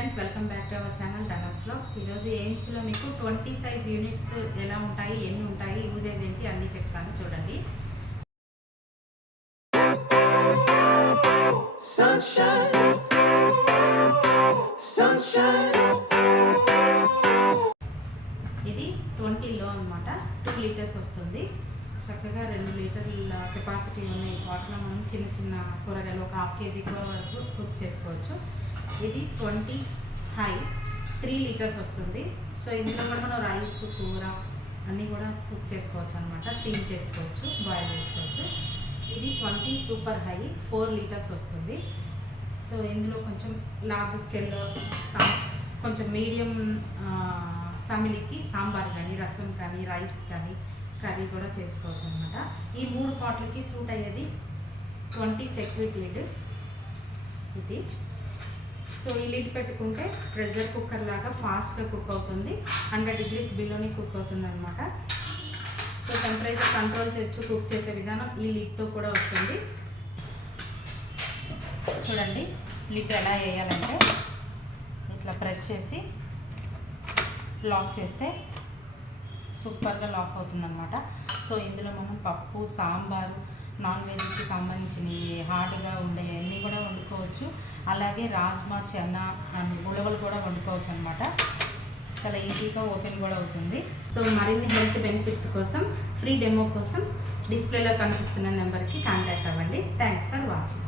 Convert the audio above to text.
Friends, welcome back to our channel ధనాస్ vlogs. ఈరోజు ఎయిమ్స్లో మీకు 20 size units ఎలా ఉంటాయి, ఎన్ని ఉంటాయి, యూజేజ్ ఏంటి అన్నీ చెప్తాను చూడండి. ఇది 20లో అనమాట. 2 లీటర్స్ వస్తుంది. చక్కగా 2 లీటర్ల కెపాసిటీ ఉన్న ఈ వాటిలో మనం చిన్న చిన్న కూరగాయలు ఒక ½ కేజీ కూర వరకు కుక్ చేసుకోవచ్చు. ఇది 20 హై 3 లీటర్స్ వస్తుంది. సో ఇందులో కూడా మనం రైస్, కూర అన్నీ కూడా కుక్ చేసుకోవచ్చు అనమాట. స్టీమ్ చేసుకోవచ్చు, బాయిల్ చేసుకోవచ్చు. ఇది 20 సూపర్ హై 4 లీటర్స్ వస్తుంది. సో ఇందులో కొంచెం లార్జ్ స్కేల్లో కొంచెం మీడియం ఫ్యామిలీకి సాంబార్ కానీ, రసం కానీ, రైస్ కానీ, కర్రీ కూడా చేసుకోవచ్చు అనమాట. ఈ 3 పాట్లకి సూట్ అయ్యేది 20 సెక్విక్ లిడ్ ఇది. సో ఈ లిడ్ పెట్టుకుంటే ప్రెషర్ కుక్కర్ లాగా ఫాస్ట్గా కుక్ అవుతుంది. 100 degrees బిలోనే కుక్ అవుతుంది అనమాట. సో టెంపరేచర్ కంట్రోల్ చేస్తూ కుక్ చేసే విధానం ఈ లిడ్తో కూడా వస్తుంది. చూడండి, లిడ్ ఎలా వేయాలంటే ఇట్లా ప్రెస్ చేసి లాక్ చేస్తే సూపర్గా లాక్ అవుతుందన్నమాట. సో ఇందులో మనం పప్పు, సాంబారు, నాన్ వెజ్కి సంబంధించినవి హార్డ్గా ఉండే అన్నీ కూడా వండుకోవచ్చు. అలాగే రాజ్మా, చెన్నా అండ్ ఉలవలు కూడా వండుకోవచ్చు అనమాట. చాలా ఈజీగా ఓపెన్ కూడా అవుతుంది. సో మరిన్ని హెల్త్ బెనిఫిట్స్ కోసం, ఫ్రీ డెమో కోసం డిస్ప్లేలో కనిపిస్తున్న నెంబర్కి కాంటాక్ట్ అవ్వండి. Thanks for watching.